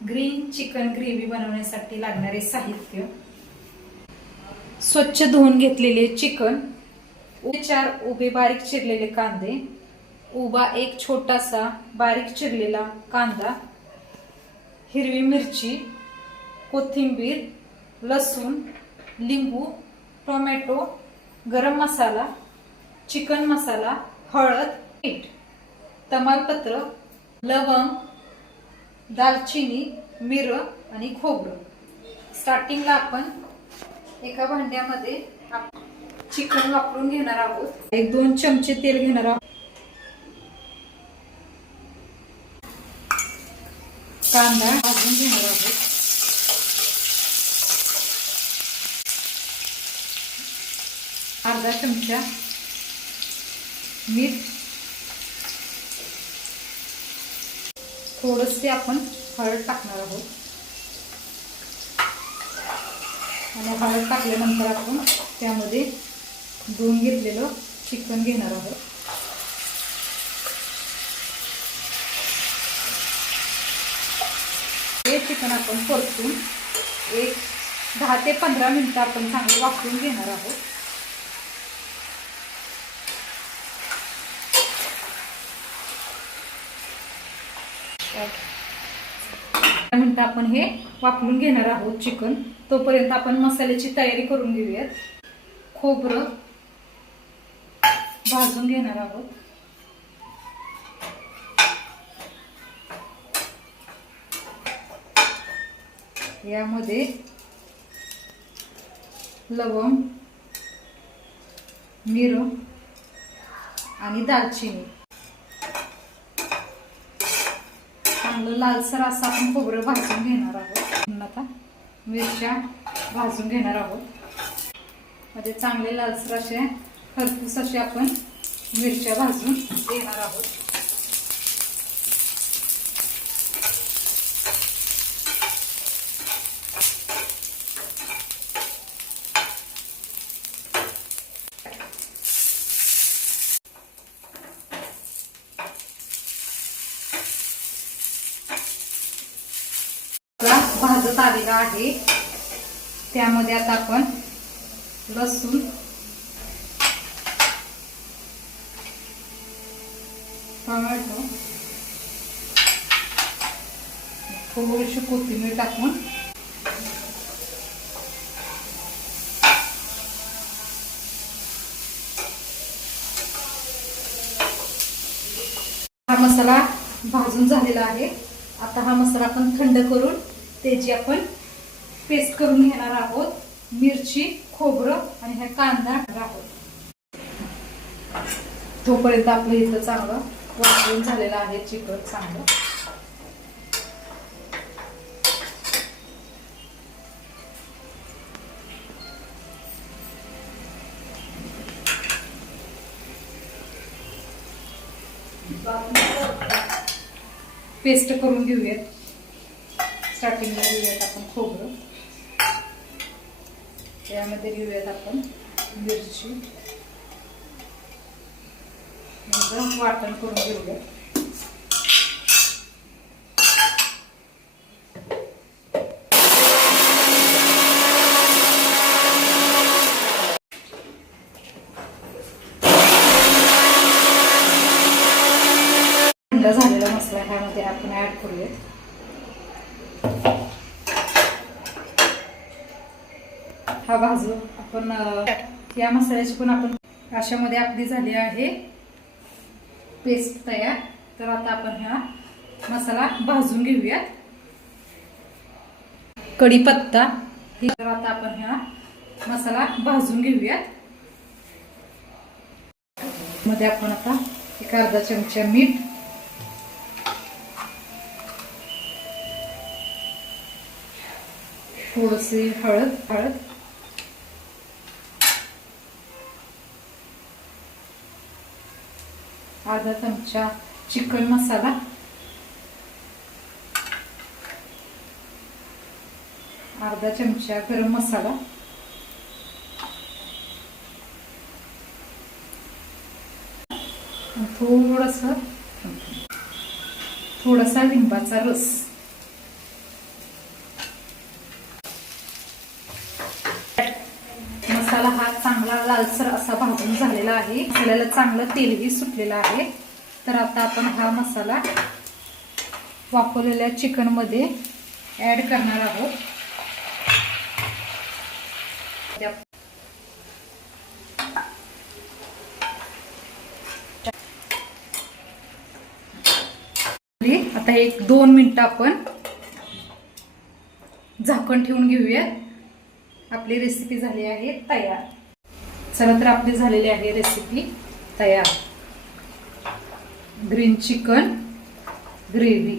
Green chicken gravy बनवण्यासाठी लागणारे साहित्य: स्वच्छ धुवून घेतलेले चिकन, 4 उभे बारीक चिरलेले कांदे, उभा एक छोटासा बारीक चिरलेला कांदा, हिरवी मिरची, कोथिंबीर, लसूण, लिंबू, टोमॅटो, गरम मसाला, चिकन मसाला, हळद, मीठ, तमालपत्र, लवंग, दालचिनी, मिरं आणि खोबरं. स्टार्टिंगला आपण एका भांड्यामध्ये चिकन वापरून घेणार आहोत. 1-2 चमचे तेल घेणार आहोत. कांदा भाजून घेणार आहोत. अर्धा चमचा मीठ, थोडंसे आपण हळद टाकणार आहोत आणि हळद टाकल्यानंतर आपण त्यामध्ये धुवून घेतलेलं चिकन घेणार आहोत. हे चिकन आपण परतून 10 ते 15 मिनिटं आपण चांगलं वाफवून घेणार आहोत. मिनिटं आपण हे वाफवून घेणार आहोत चिकन. तोपर्यंत आपण मसाल्याची तयारी करून घेऊयात. खोबरं भाजून घेणार आहोत. यामध्ये लवंग, मिरं आणि दालचिनी, चांगलं लालसर असं आपण खोबरं भाजून घेणार आहोत. आता मिरच्या भाजून घेणार आहोत. मध्ये चांगले लालसर असे खरपूस असे आपण मिरच्या भाजून घेणार आहोत. भाजत आलेला आहे. त्यामध्ये आता आपण लसूण, टोमॅटो, थोडीशी कोथिंबीर टाकून हा मसाला भाजून झालेला आहे. आता हा मसाला आपण थंड करून त्याची आपण पेस्ट करून घेणार आहोत. मिरची, खोबरं आणि हा कांदा आहोत. तोपर्यंत आपलं इथं चांगलं वाफवून झालेलं आहे चिकन चांगलं. पेस्ट करून घेऊयात. स्टार्टिंगला घेऊयात आपण खोबरं, त्यामध्ये घेऊयात आपण मिरची, वाटण करून घेऊयात. थंड झालेला मसाला ह्यामध्ये आपण ऍड करूयात. हा भाजू आपण या मसाल्याची पण आपण अशामध्ये आपली झाली आहे पेस्ट तयार. तर आता आपण हा मसाला भाजून घेऊयात. कढीपत्ता, तर आता आपण हा मसाला भाजून घेऊयात. मध्ये आपण आता एक अर्धा चमचा मीठ, थोडीशी हळद, अर्धा चमचा चिकन मसाला, अर्धा चमचा गरम मसाला, थोडासा लिंबाचा रस, लालसर असा भाजून झालेला आहे. मसाल्याला चांगलं तेलही सुटलेलं आहे. तर आता आपण हा मसाला वाफवलेल्या चिकन मध्ये ऍड करणार आहोत. आता 1-2 मिनिटं आपण झाकण ठेवून घेऊयात. आपली रेसिपी झाली आहे तयार. चला तर आपली झालेली आहे रेसिपी तयार. Green chicken gravy.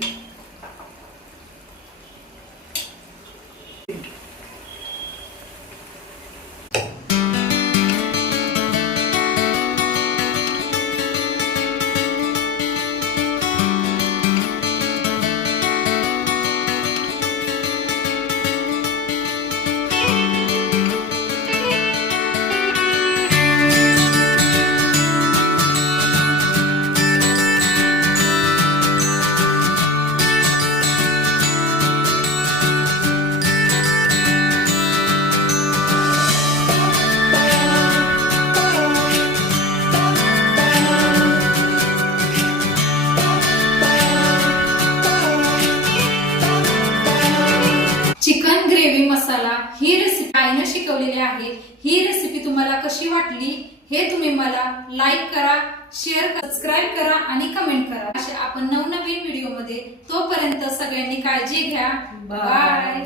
Chicken gravy masala ही रेसिपी आईने शिकवलेली आहे. ही रेसिपी तुम्हाला कशी वाटली हे तुम्ही मला लाईक करा, शेअर करा, सबस्क्राईब करा आणि कमेंट करा. असे आपण नवनवीन व्हिडिओ मध्ये. तोपर्यंत सगळ्यांनी काळजी घ्या. बाय.